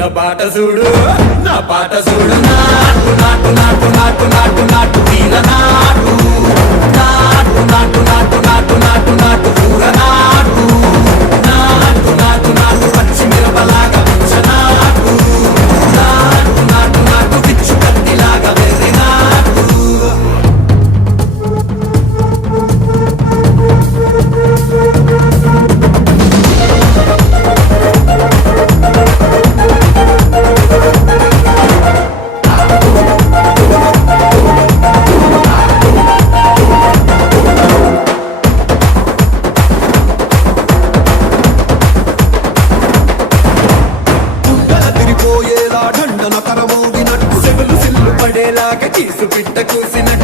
నా పాట చూడు నా పాట చూడు నాటు నాటు నాటు నాటు నాటు నాటు వీర నాటు నాటు నాటు నాటు నాటు నాటు నాటు పూర నాటు నాటు నాటు నాటు పచ్చి మిరపలాగా పిచ్చ నాటు నాటు నాటు నాటు పిచ్చు కత్తిలాగా వెర్రి నాటు దండన కరమోగినట్టు సెగలు సిల్లు పడేలాగా కీసు పిట్ట కూసినట్టు